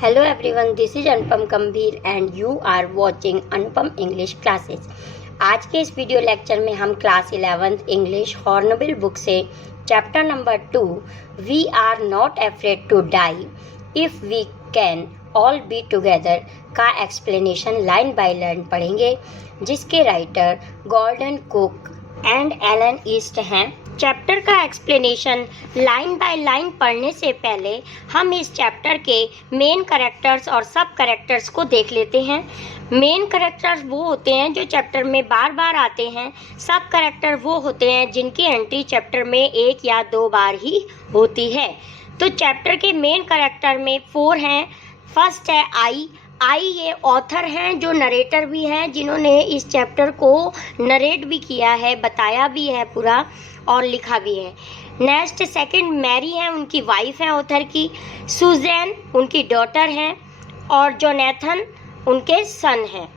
Hello everyone, this is अनुपम गंभीर and you are watching Anupam English classes. आज के इस वीडियो लेक्चर में हम class 11th English Hornbill book से chapter number 2 we are not afraid to die if we can all be together का explanation line by line पढ़ेंगे, जिसके writer Gordon Cook and Alan East हैं। Chapter का explanation line by line पढ़ने से पहले हम इस चैप्टर के मेन कैरेक्टर्स और सब कैरेक्टर्स को देख लेते हैं। मेन कैरेक्टर्स वो होते हैं जो चैप्टर में बार बार आते हैं। सब कैरेक्टर वो होते हैं जिनकी एंट्री चैप्टर में एक या दो बार ही होती है। तो चैप्टर के मेन कैरेक्टर में 4 हैं। फर्स्ट है आई ये ऑथर हैं जो नरेटर भी हैं, जिन्होंने इस चैप्टर को नरेट भी किया है, बताया भी है पूरा और लिखा भी है। नेक्स्ट सेकंड मैरी हैं, उनकी वाइफ हैं ऑथर की। सुजैन उनकी डॉटर हैं और जोनेथन उनके सन हैं।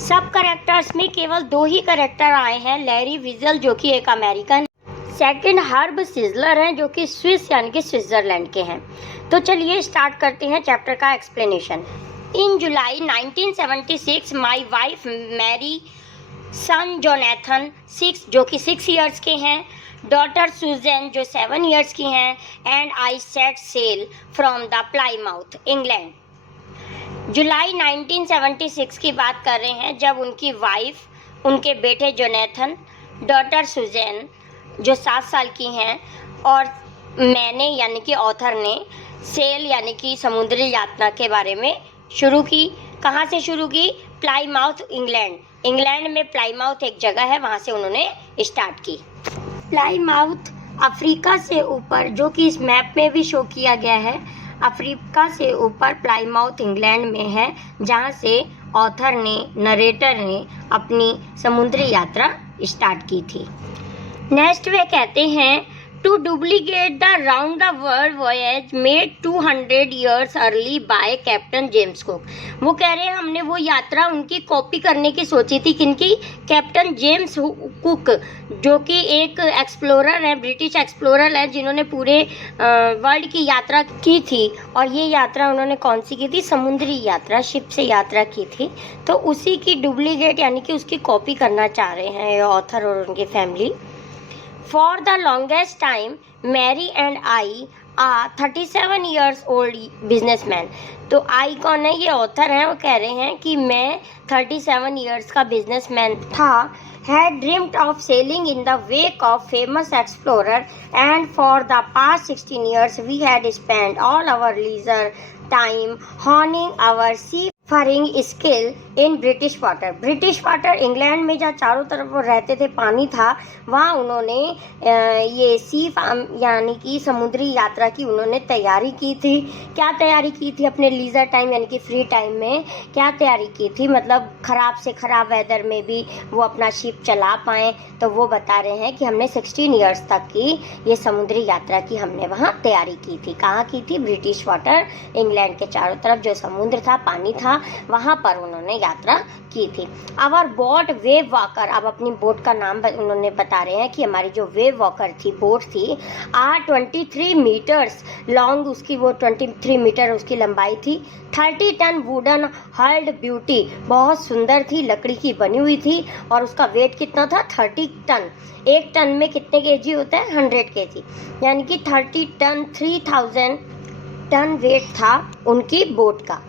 सब कैरेक्टर्स में केवल 2 ही कैरेक्टर आए हैं, लैरी विजल जो कि एक अमेरिकन, सेकंड हर्ब सिजलर हैं जो कि स्विस यानी कि स्विट्जरलैंड के हैं। तो चलिए स्टार्ट करते हैं चैप्टर का explanation. In July 1976, my wife Mary, son Jonathan 6 जो कि 6 years के हैं, daughter Susan जो 7 years की हैं, and I set sail from the Plymouth, England। जुलाई 1976 की बात कर रहे हैं जब उनकी वाइफ, उनके बेटे जोनेथन, डॉटर सुजैन जो 7 साल की हैं और मैंने यानी कि ऑथर ने सेल यानी कि समुद्री यात्रा के बारे में शुरू की। कहाँ से शुरू की? Plymouth England. इंग्लैंड में प्लाईमाउथ एक जगह है, वहाँ से उन्होंने स्टार्ट की। प्लाईमाउथ अफ्रीका से ऊपर, जो कि इस मैप में भी शो किया गया है, अफ्रीका से ऊपर प्लाईमाउथ इंग्लैंड में है, जहाँ से ऑथर ने, नरेटर ने अपनी समुद्री यात्रा स्टार्ट की थी। नेक्स्ट वे कहते हैं to duplicate the round the world voyage made 200 years early by captain James Cook. वो कह रहे हैं हमने वो यात्रा उनकी कॉपी करने की सोची थी। किनकी? कैप्टन जेम्स कुक जो कि एक एक्सप्लोरर है, ब्रिटिश एक्सप्लोरर है, जिन्होंने पूरे वर्ल्ड की यात्रा की थी। और ये यात्रा उन्होंने कौन सी की थी? समुद्री यात्रा, शिप से यात्रा की थी। तो उसी की डुप्लीकेट यानी कि उसकी कॉपी करना चाह रहे हैं ऑथर और उनकी family. For the longest time, Mary and I are 37 years old businessman। तो आई कौन है? ये ऑथर हैं। वो कह रहे हैं कि मैं 37 years का बिजनेसमैन था। Had dreamed of sailing in the wake of famous explorer, and for the past 16 years we had spent all our leisure time honing our seafaring skill in British water। British water England में जहाँ चारों तरफ वो रहते थे, पानी था, वहाँ उन्होंने ये सी यानी कि समुद्री यात्रा की उन्होंने तैयारी की थी। क्या तैयारी की थी? अपने लीजर टाइम यानी कि फ्री टाइम में क्या तैयारी की थी? मतलब ख़राब से ख़राब वेदर में भी वो अपना शिप चला पाएँ। तो वो बता रहे हैं कि हमने 16 ईयर्स तक की ये समुद्री यात्रा की हमने वहाँ तैयारी की थी। कहाँ की थी? ब्रिटिश वाटर, इंग्लैंड के चारों तरफ जो समुद्र था, पानी था, वहाँ पर उन्होंने यात्रा की थी। आवर बोट वेव वॉकर, अब अपनी बोट का नाम उन्होंने बता रहे हैं कि हमारी जो वेव वॉकर थी, बोट थी, 23 मीटर्स लॉन्ग, उसकी वो 23 मीटर उसकी लंबाई थी। 30 टन वुडन हल्ड ब्यूटी, बहुत सुंदर थी, लकड़ी की बनी हुई थी। और उसका वेट कितना था? 30 टन। 1 टन में कितने केजी होता है? 100 केजी, यानी कि 30 टन 3000 टन वेट था उनकी बोट का।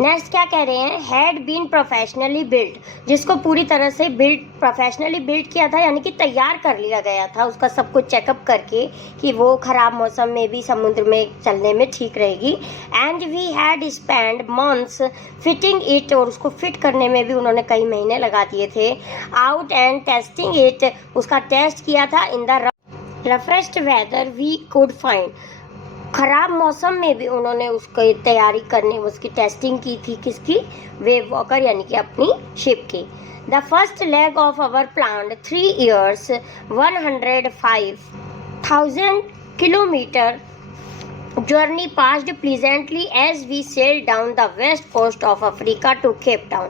नेक्स्ट क्या कह रहे हैं? हैड बीन प्रोफेशनली बिल्ट, जिसको पूरी तरह से प्रोफेशनली बिल्ट किया था, यानी कि तैयार कर लिया गया था उसका सब कुछ चेकअप करके कि वो ख़राब मौसम में भी समुद्र में चलने में ठीक रहेगी। And we had spend months fitting it, और उसको फिट करने में भी उन्होंने कई महीने लगा दिए थे। आउट एंड टेस्टिंग इट, उसका टेस्ट किया था। In the roughest weather we could find, ख़राब मौसम में भी उन्होंने उसकी तैयारी करने, उसकी टेस्टिंग की थी। किसकी? वेव वॉकर यानी कि अपनी शिप की। The first leg of our plan 3 years 105,000 kilometre journey passed pleasantly as we sail down the west coast of Africa to Cape Town.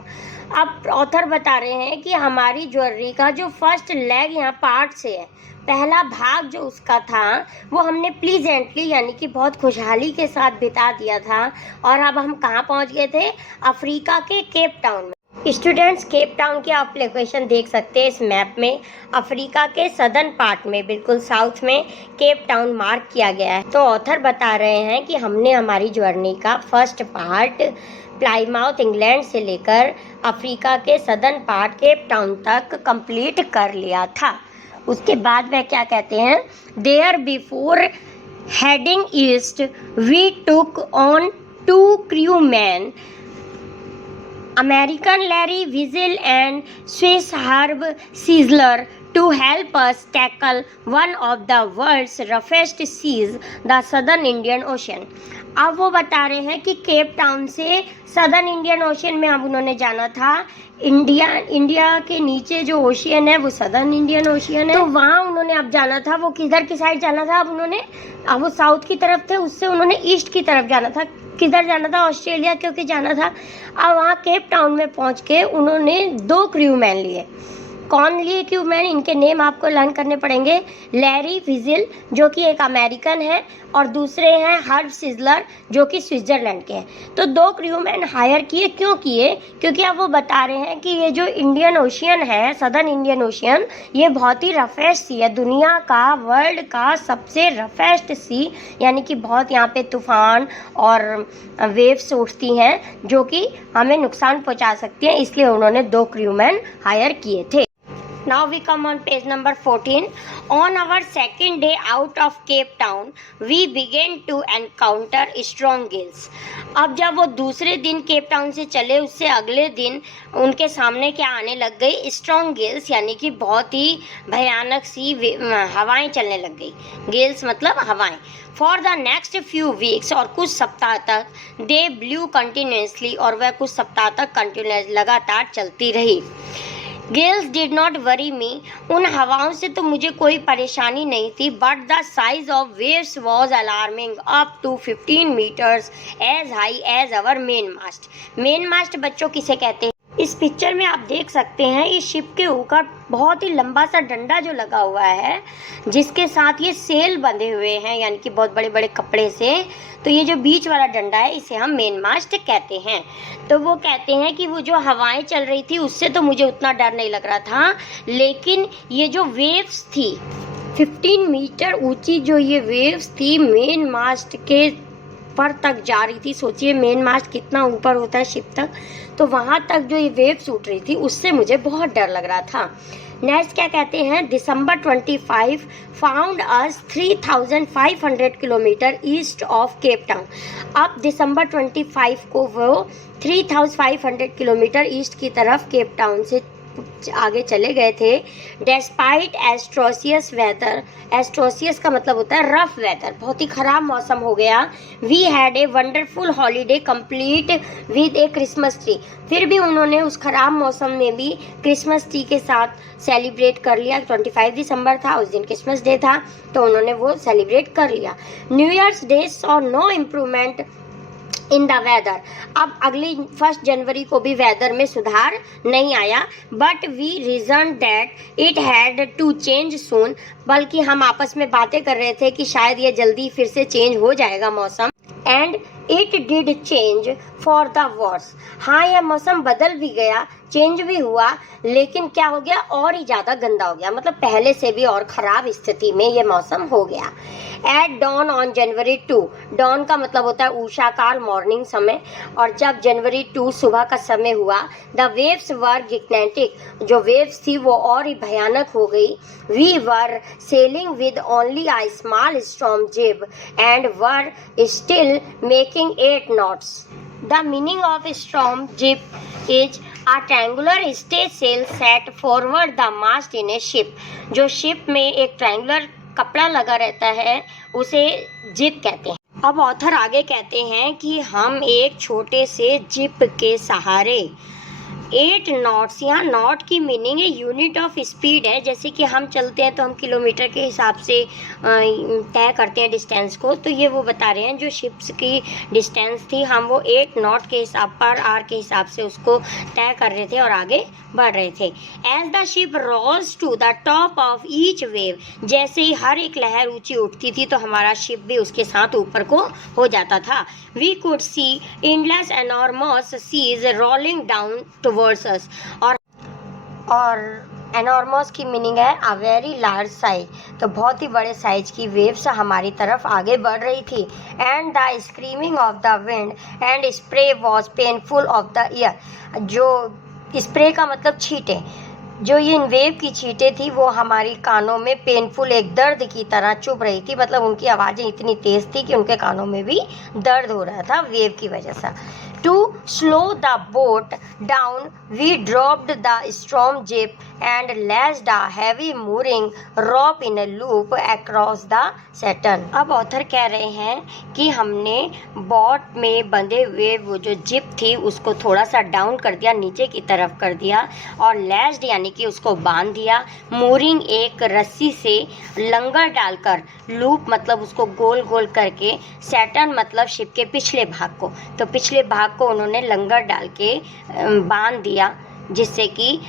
अब ऑथर बता रहे हैं कि हमारी ज्वेलरी का जो फर्स्ट लेग यहाँ पार्ट से है, पहला भाग जो उसका था वो हमने प्लीजेंटली यानी कि बहुत खुशहाली के साथ बिता दिया था। और अब हम कहाँ पहुँच गए थे? अफ्रीका के केप टाउन में। स्टूडेंट्स, केप टाउन की आप लोकेशन देख सकते हैं इस मैप में। अफ्रीका के सदर्न पार्ट में, बिल्कुल साउथ में केप टाउन मार्क किया गया है। तो ऑथर बता रहे हैं कि हमने हमारी जर्नी का फर्स्ट पार्ट प्लाईमाउथ इंग्लैंड से लेकर अफ्रीका के सदर्न पार्ट केप टाउन तक कंप्लीट कर लिया था। उसके बाद वह क्या कहते हैं, there before heading east we took on 2 crewmen, American Larry Weasel and Swiss Herb Sizzler, to help us tackle one of the world's roughest seas, the Southern Indian Ocean. अब वो बता रहे हैं कि केप टाउन से southern Indian ocean में अब उन्होंने जाना था। इंडिया के नीचे जो ओशियन है वो सदर्न इंडियन ओशियन है, तो वहाँ उन्होंने अब जाना था। वो किधर की साइड जाना था? अब वो साउथ की तरफ थे, उससे उन्होंने ईस्ट की तरफ जाना था। किधर जाना था? ऑस्ट्रेलिया क्योंकि जाना था। अब वहाँ केप टाउन में पहुँच के उन्होंने 2 क्रूमैन लिए। कौन लिए क्रूमैन? इनके नेम आपको लर्न करने पड़ेंगे। लैरी विजिल जो कि एक अमेरिकन है और दूसरे हैं हर्ब सिजलर जो कि स्विट्जरलैंड के हैं। तो 2 क्रूमैन हायर किए। क्यों किए? क्योंकि अब वो बता रहे हैं कि ये जो इंडियन ओशियन है, सदर्न इंडियन ओशियन, ये बहुत ही रफेस्ट सी है, दुनिया का, वर्ल्ड का सबसे रफेस्ट सी, यानी कि बहुत यहाँ पे तूफान और वेव्स उठती हैं जो कि हमें नुकसान पहुँचा सकती हैं। इसलिए उन्होंने 2 क्रूमैन हायर किए थे। Now we come on page number 14. On our second day out of Cape Town, we began to encounter strong gales. अब जब वो दूसरे दिन केप टाउन से चले, उससे अगले दिन उनके सामने क्या आने लग गई? स्ट्रॉन्ग गेल्स, यानी कि बहुत ही भयानक सी हवाएं चलने लग गई। गेल्स मतलब हवाएं। For the next few weeks, और कुछ सप्ताह तक, दे ब्लू कंटिन्यूसली, और वह कुछ सप्ताह तक कंटिन्यूस लगातार चलती रही। Gales did not worry me, उन हवाओं से तो मुझे कोई परेशानी नहीं थी। But the size of waves was alarming, up to 15 metres as high as our main mast. Main mast बच्चों किसे कहते हैं? इस पिक्चर में आप देख सकते हैं इस शिप के ऊपर बहुत ही लंबा सा डंडा जो लगा हुआ है, जिसके साथ ये सेल बंधे हुए हैं, यानी कि बहुत बड़े बड़े कपड़े से। तो ये जो बीच वाला डंडा है इसे हम मेन मास्ट कहते हैं। तो वो कहते हैं कि वो जो हवाएं चल रही थी उससे तो मुझे उतना डर नहीं लग रहा था, लेकिन ये जो वेव्स थी 15 मीटर ऊंची, जो ये वेव्स थी मेन मास्ट के पर तक जा रही थी। सोचिए मेन मास्ट कितना ऊपर होता है शिप तक, तो वहाँ तक जो ये वेव्स उठ रही थी उससे मुझे बहुत डर लग रहा था। नेक्स्ट क्या कहते हैं? December 25 found us 3500 kilometre east of cap Town. अब December 25 को वो 3500 किलोमीटर ईस्ट की तरफ केप टाउन से आगे चले गए थे। डेस्पाइट एस्ट्रोसियस वेदर, एस्ट्रोसियस का मतलब होता है रफ वेदर, बहुत ही खराब मौसम हो गया। We had a wonderful holiday complete with a Christmas tree, फिर भी उन्होंने उस खराब मौसम में भी क्रिसमस ट्री के साथ सेलिब्रेट कर लिया। 25 दिसंबर था, उस दिन क्रिसमस डे था, तो उन्होंने वो सेलिब्रेट कर लिया। New Year's day saw no improvement in the weather, अब अगली 1 जनवरी को भी वेदर में सुधार नहीं आया। But we reason that it had to change soon, बल्कि हम आपस में बातें कर रहे थे कि शायद ये जल्दी फिर से चेंज हो जाएगा मौसम। And it did change for the worse, हाँ यह मौसम बदल भी गया, चेंज भी हुआ, लेकिन क्या हो गया? और ही ज़्यादा गंदा हो गया, मतलब पहले से भी और ख़राब स्थिति में ये मौसम हो गया। At dawn on January 2, dawn का मतलब होता है उषा काल, मॉर्निंग समय, और जब जनवरी 2 सुबह का समय हुआ, द वेव्स वर गिगनेटिक, जो वेव्स थी वो और ही भयानक हो गई। We were sailing with only a small storm jib and were still making 8 knots। The meaning of storm jib is a triangular stay sail set forward the mast in a ship। जो ship में एक triangular कपड़ा लगा रहता है उसे zip कहते हैं। अब ऑथर आगे कहते हैं कि हम एक छोटे से जिप के सहारे 8 नॉट्स, यहाँ नॉट की मीनिंग है यूनिट ऑफ स्पीड है। जैसे कि हम चलते हैं तो हम किलोमीटर के हिसाब से तय करते हैं डिस्टेंस को, तो ये वो बता रहे हैं जो शिप्स की डिस्टेंस थी हम वो 8 नॉट के हिसाब पर आर के हिसाब से उसको तय कर रहे थे और आगे बढ़ रहे थे। As the ship rose to the top of each wave, जैसे ही हर एक लहर ऊंची उठती थी तो हमारा शिप भी उसके साथ ऊपर को हो जाता था। We could see endless enormous seas rolling down towards us, और एनॉर्मस की मीनिंग है अ वेरी लार्ज साइज, तो बहुत ही बड़े साइज की वेव्स हमारी तरफ आगे बढ़ रही थी। And the screaming of the wind and spray was painful of the year, जो स्प्रे का मतलब छींटे, जो ये वेव की छींटें थी वो हमारी कानों में पेनफुल एक दर्द की तरह चुभ रही थी, मतलब उनकी आवाज़ें इतनी तेज़ थी कि उनके कानों में भी दर्द हो रहा था वेव की वजह से। To slow the boat down we dropped the storm jib and laced a heavy mooring rope in a loop across the stern. अब ऑथर कह रहे हैं कि हमने बोट में बंधे हुए वो जो जिप थी उसको थोड़ा सा डाउन कर दिया, नीचे की तरफ कर दिया, और लेस्ड यानी कि उसको बांध दिया, मूरिंग एक रस्सी से लंगर डालकर, लूप मतलब उसको गोल गोल करके, सैटर्न मतलब शिप के पिछले भाग को, तो पिछले भाग को उन्होंने लंगर डाल के बांध दिया जिससे कि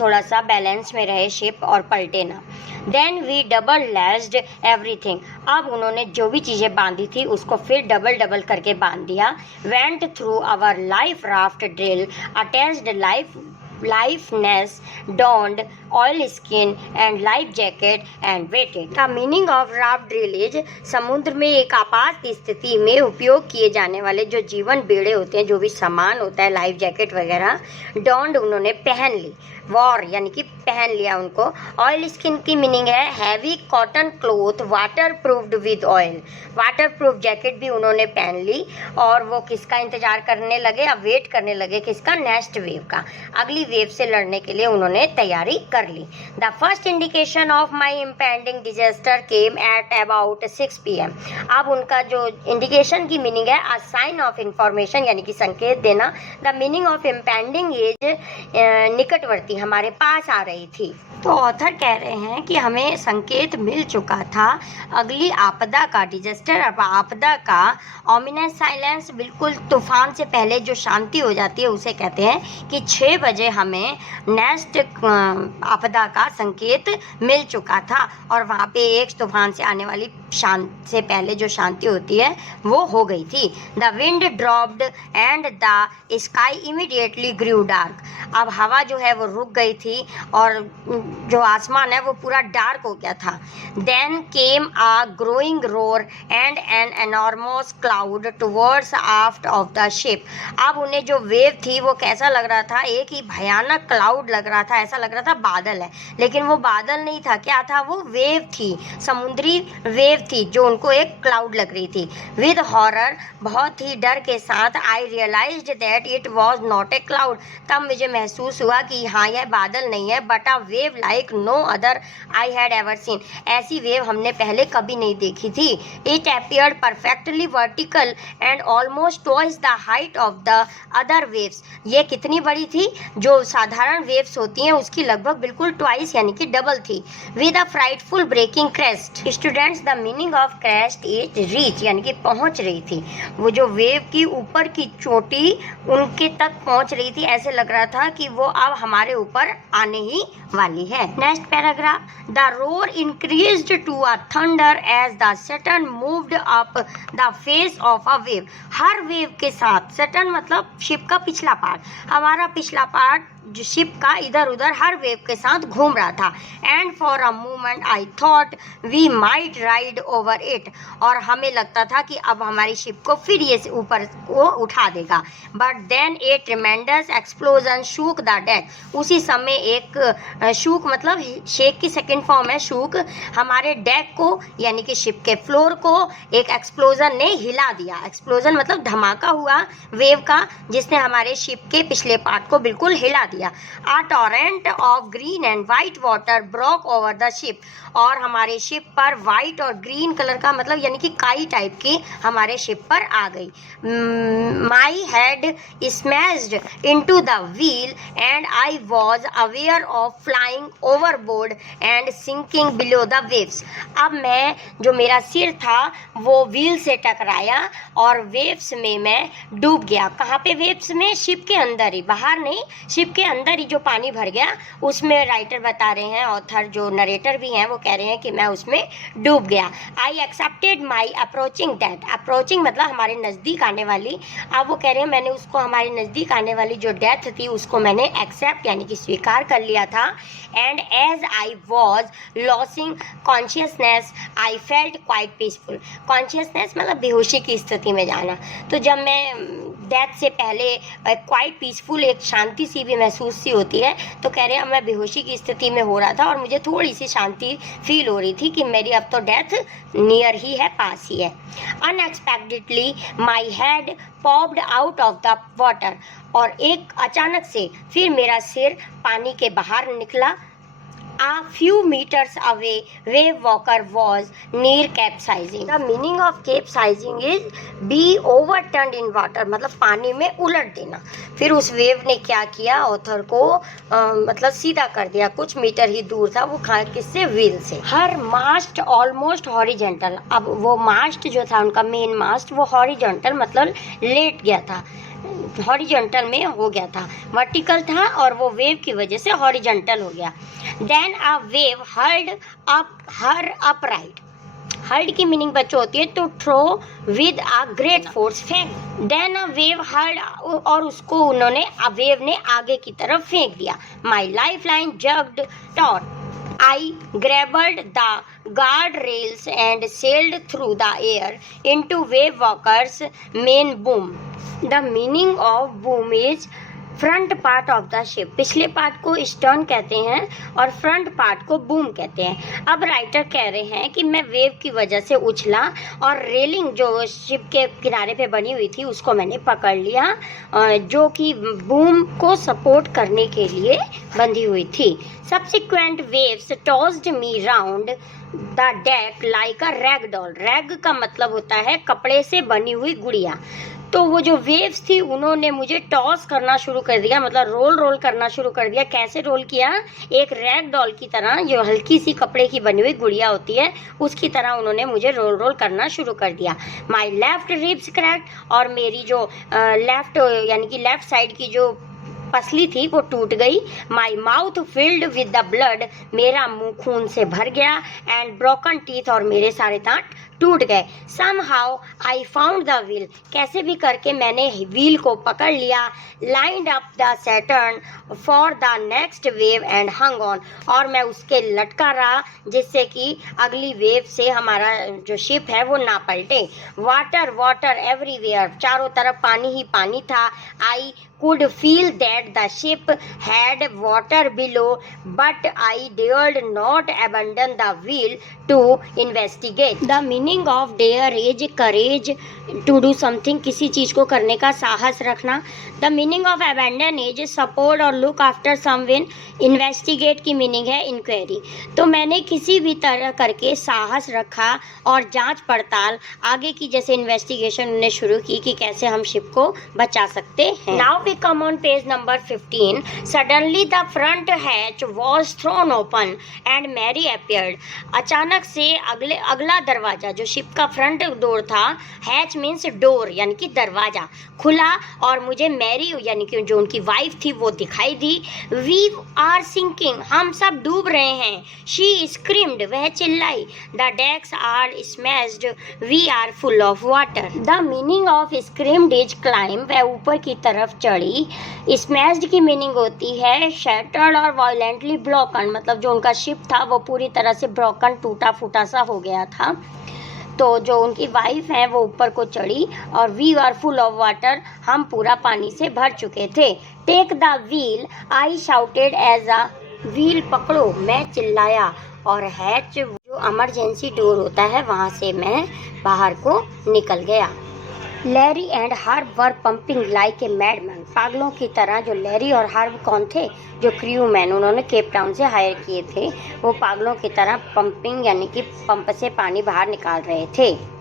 थोड़ा सा बैलेंस में रहे शिप और पलटे ना। Then we double lashed everything, अब उन्होंने जो भी चीज़ें बांधी थी उसको फिर डबल डबल करके बांध दिया। Went through our life raft drill attached life nest, donned oil skin and life jacket and waited. The meaning of raft drill is समुद्र में एक आपात स्थिति में उपयोग किए जाने वाले जो जीवन बेड़े होते हैं, जो भी सामान होता है, लाइफ जैकेट वगैरह, डॉन्ड उन्होंने पहन ली, वॉर यानी कि पहन लिया उनको। ऑयल स्किन की मीनिंग है heavy cotton cloth water proofed with oil, water proof jacket भी उन्होंने पहन ली, और वो किसका इंतजार करने लगे, अब वेट करने लगे, किसका, नेक्स्ट वेव का, अगली वेव से लड़ने के लिए उन्होंने तैयारी कर ली। The first indication of my impending disaster came at about 6 PM। अब उनका जो इंडिकेशन की मीनिंग है अ साइन ऑफ इंफॉर्मेशन यानी कि संकेत देना, the meaning of impending is निकटवर्ती, हमारे पास आ रही थी। तो ऑथर कह रहे हैं कि हमें संकेत मिल चुका था अगली आपदा का, डिजास्टर आपदा का। ऑमिनस साइलेंस, बिल्कुल तूफान से पहले जो शांति हो जाती है उसे कहते हैं कि 6 बजे हमें नेक्स्ट आपदा का संकेत मिल चुका था, और वहाँ पे एक तूफान से आने वाली से पहले जो शांति होती है वो हो गई थी। The wind dropped and the sky immediately grew dark, अब हवा जो है वो रुक गई थी और जो आसमान है वो पूरा डार्क हो गया था। Then came a growing roar and an enormous cloud towards aft of the ship, अब उन्हें जो वेव थी वो कैसा लग रहा था, एक ही भयानक क्लाउड लग रहा था, ऐसा लग रहा था बादल है, लेकिन वो बादल नहीं था, क्या था, वो वेव थी, समुद्री वेव थी जो उनको एक क्लाउड लग रही थी। विद हॉरर, बहुत ही डर के साथ, I realized that it was not a cloud, तब मुझे महसूस हुआ कि हाँ यह बादल नहीं है, but a wave like no other I had ever seen, ऐसी वेव हमने पहले कभी नहीं देखी थी। It appeared perfectly vertical and almost twice the height of the other waves, ये कितनी बड़ी थी, जो साधारण वेव्स होती हैं उसकी लगभग बिल्कुल ट्वाइस यानी कि डबल थी। With a frightful breaking crest, students the meaning of crest is reach यानी कि पहुंच रही थी, वो जो वेव की ऊपर की चोटी उनके तक पहुंच रही थी, ऐसे लग रहा था कि वो अब हमारे ऊपर आने ही वाली है। Next paragraph, the roar increased to a thunder as the stern moved up the face of a wave, हर वेव के साथ, सैटर्न मतलब शिप का पिछला पार्ट, हमारा पिछला पार्ट जो शिप का इधर उधर हर वेव के साथ घूम रहा था। And for a moment I thought we might ride over it, और हमें लगता था कि अब हमारी शिप को फिर ये ऊपर वो उठा देगा। But then a tremendous explosion shook the deck, उसी समय एक शूक मतलब शेक की सेकेंड फॉर्म है शूक, हमारे डेक को यानी कि शिप के फ्लोर को एक एक्सप्लोजन ने हिला दिया। एक्सप्लोजन मतलब धमाका हुआ वेव का जिसने हमारे शिप के पिछले पार्ट को बिल्कुल हिला दिया। A torrent of green and white water broke over the ship, और हमारे शिप पर व्हाइट और ग्रीन कलर का मतलब यानी कि काई टाइप की हमारे शिप पर आ गई। My head smashed into the wheel and I was aware of flying overboard and sinking below the waves. अब मैं जो मेरा सिर था वो व्हील से टकराया और वेव्स में मैं डूब गया। कहाँ पे वेव्स में? शिप के अंदर ही, बाहर नहीं, शिप के अंदर ही जो पानी भर गया उसमें राइटर बता रहे हैं, ऑथर जो नरेटर भी हैं वो कह रहे हैं कि मैं उसमें डूब गया। I accepted my approaching death. Approaching मतलब हमारे नज़दीक आने वाली। अब वो कह रहे हैं मैंने उसको, हमारे नज़दीक आने वाली जो डेथ थी उसको मैंने एक्सेप्ट यानी कि स्वीकार कर लिया था। And as I was losing consciousness I felt quite peaceful. Consciousness मतलब बेहोशी की स्थिति में जाना। तो जब मैं डेथ से पहले क्वाइट पीसफुल, एक शांति सी भी महसूस सी होती है, तो कह रहे हैं मैं बेहोशी की स्थिति में हो रहा था और मुझे थोड़ी सी शांति फील हो रही थी कि मेरी अब तो डेथ नियर ही है, पास ही है। Unexpectedly my head popped out of the water. और एक अचानक से फिर मेरा सिर पानी के बाहर निकला। A few meters away, wave walker was near capsizing. The meaning of capsizing is be overturned in water, मतलब पानी में उलट देना। फिर उस वेव ने क्या किया, ऑथर को मतलब सीधा कर दिया। कुछ मीटर ही दूर था वो, किससे? व्हील से। हर मास्ट ऑलमोस्ट हॉरिजेंटल। अब वो मास्ट जो था उनका मेन मास्ट वो हॉरिजेंटल मतलब लेट गया था, हॉरिजॉन्टल में हो गया था, वर्टिकल था और वो वेव की वजह से हॉरिजॉन्टल हो गया। Then a wave hurled up her upright. Hurled की मीनिंग बच्चों होती है to throw with a great force, फेंक। देन अ वेव हर्ड, और उसको उन्होंने, वेव ने आगे की तरफ फेंक दिया। My lifeline jerked taut. I grabbed the guardrails and sailed through the air into wave walker's main boom. The meaning of boom is front part of the ship. पिछले पार्ट को stern कहते हैं और front part को boom कहते हैं। अब writer कह रहे हैं कि मैं वेव की वजह से उछला और रेलिंग जो शिप के किनारे पे बनी हुई थी उसको मैंने पकड़ लिया, जो कि बूम को सपोर्ट करने के लिए बंधी हुई थी। Subsequent waves tossed me round the deck like a rag doll. Rag का मतलब होता है कपड़े से बनी हुई गुड़िया। तो वो जो वेव्स थी उन्होंने मुझे टॉस करना शुरू कर दिया, मतलब रोल करना शुरू कर दिया। कैसे रोल किया? एक रैग डॉल की तरह, जो हल्की सी कपड़े की बनी हुई गुड़िया होती है उसकी तरह उन्होंने मुझे रोल करना शुरू कर दिया। माई लेफ्ट रिब्स क्रैक्ड, और मेरी जो लेफ्ट यानी कि लेफ्ट साइड की जो पसली थी वो टूट गई। My mouth filled with the blood, मेरा मुंह खून से भर गया। एंड ब्रोकन टीथ, और मेरे सारे दांत टूट गए। Somehow I found the wheel, कैसे भी करके मैंने व्हील को पकड़ लिया। Lined up the Saturn for the next wave and hung on, और मैं उसके लटका रहा जिससे कि अगली वेव से हमारा जो शिप है वो ना पलटे। वाटर वाटर एवरीवेयर, चारों तरफ पानी ही पानी था। आई could feel that the ship had water below, but I dared not abandon the wheel to investigate. The meaning of dare is courage to do something, किसी चीज़ को करने का साहस रखना। The meaning of abandon is support or look after someone. Investigate की meaning है inquiry। तो मैंने किसी भी तरह करके साहस रखा और जांच पड़ताल आगे की, जैसे इन्वेस्टिगेशन ने शुरू की कि कैसे हम शिप को बचा सकते हैं। Now we come on page number 15. Suddenly the front hatch was thrown open and Mary appeared. अचानक से अगला दरवाजा, जो शिप का फ्रंट डोर था, हैच मीन्स डोर यानी कि दरवाजा, खुला और मुझे मैरी यानी कि जो उनकी वाइफ थी वो दिखाई दी। वी आर सिंकिंग, हम सब डूब रहे हैं। शी स्क्रीम्ड, वह चिल्लाई। The decks are smashed, we are full of water. The meaning of screamed is climb, वह ऊपर की तरफ चढ़ी। स्मैश्ड की मीनिंग होती है शैटर्ड और वायलेंटली ब्रोकन, मतलब जो उनका शिप था वो पूरी तरह से ब्रोकन, टूटा फूटा सा हो गया था। तो जो उनकी वाइफ है वो ऊपर को चढ़ी और we are full of water, हम पूरा पानी से भर चुके थे। Take the wheel, I shouted as a, wheel पकड़ो, मैं चिल्लाया। और हैच जो इमरजेंसी डोर होता है वहाँ से मैं बाहर को निकल गया। Larry and her were pumping like a madman, पागलों की तरह जो लैरी और हार्व कौन थे, जो क्रू मैन उन्होंने केप टाउन से हायर किए थे, वो पागलों की तरह पंपिंग यानी कि पंप से पानी बाहर निकाल रहे थे।